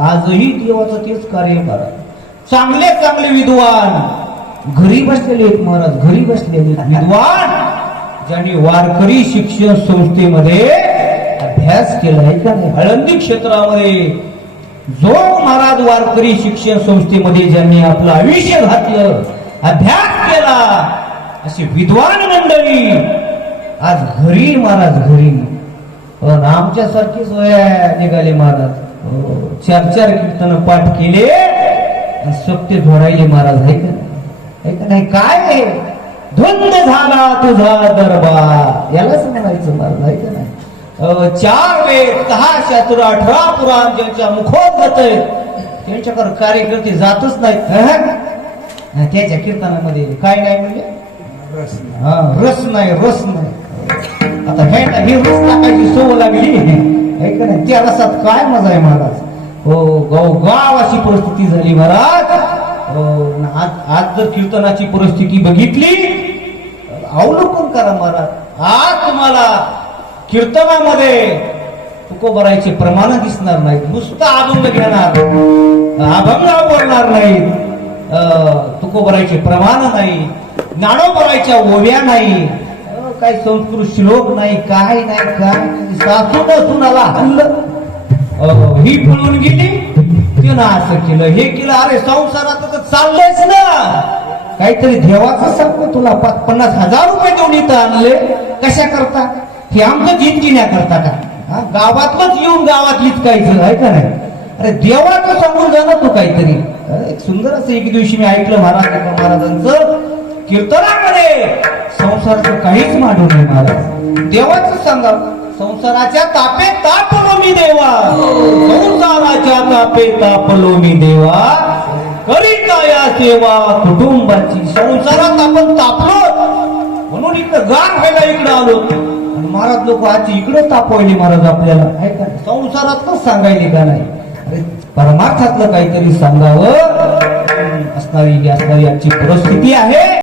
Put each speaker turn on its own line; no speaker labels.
आजही देवाचं तेच कार्य करा. चांगले चांगले विद्वान. घरी बसलेले आहेत महाराज घरी बसलेले. विद्वान ज्यांनी वारकरी शिक्षण संस्थेमध्ये अभ्यास केला आहे का नाही आळंदी क्षेत्रामध्ये. जो महाराज वारकरी शिक्षण संस्थेमध्ये ज्यांनी आपलं आयुष्य घातलं अभ्यास केला अशी विद्वान मंडळी आज घरी महाराज घरी. पण आमच्यासारखीच वया निघाले महाराज. हो, चार चार कीर्तन पाठ केले आणि सप्ते झोरायले महाराज आहे का नाही? आहे नाही काय आहे? धुंद झाला तुझा दरबार. यालाच म्हणायचं महाराज आहे का नाही चार वेद दहा शास्त्र अठरा पुराण ज्यांच्या मुखोत जात त्यांच्याकडे कार्यकर्ते जातच नाहीत हं? त्याच्या कीर्तनामध्ये काय नाही म्हणजे? हा रस नाही रस नाही. आता हे ना ही रस टाकायची सवय लागली. है का नाही त्या रसात काय मजा आहे महाराज? हो गाव गाव अशी परिस्थिती झाली महाराज. हो, आज आज जर कीर्तनाची परिस्थिती बघितली अवलोकन करा महाराज. आज तुम्हाला कीर्तनामध्ये तुकोबरायचे प्रमाण दिसणार नाहीत. नुसतं अभंग घेणार. अभंग बोलणार नाहीत. तुकोबरायचे प्रमाण नाही ज्ञानोबरायच्या ओव्या नाही काही संस्कृत श्लोक नाही काय नाही काय सासून सासू सुनाला हल्ल. ही पळून गेली? तिनं असं केलं हे केलं अरे संसारात तर चाललंयच ना. काहीतरी देवाचं सांगतो तुला पाच पन्नास हजार रुपये देऊन इथं आणले. कशा करता? हे आमचं जिंजिन्या करता का? गावातलंच येऊन गावातलीच काहीच आहे का नाही? अरे देवाचं सांगून जाणार तू काहीतरी. अरे, एक सुंदर असं एक दिवशी मी ऐकलं महाराज एका महाराजांचं कीर्तनामध्ये संसाराचं काहीच मांडू नये महाराज. देवाचं सांगा. संसाराच्या तापे तापलो मी देवा. संसाराच्या तापे तापलो मी देवा. करीता या सेवा कुटुंबाची संसारात आपण तापलो म्हणून इकडं गार व्हायला इकडं आलो. महाराज लोक आजची इकडं तापवली महाराज आपल्याला. काय का संसारातच सांगायले का नाही? अरे परमार्थातलं काहीतरी सांगावं. असणारी असणारी आजची परिस्थिती आहे.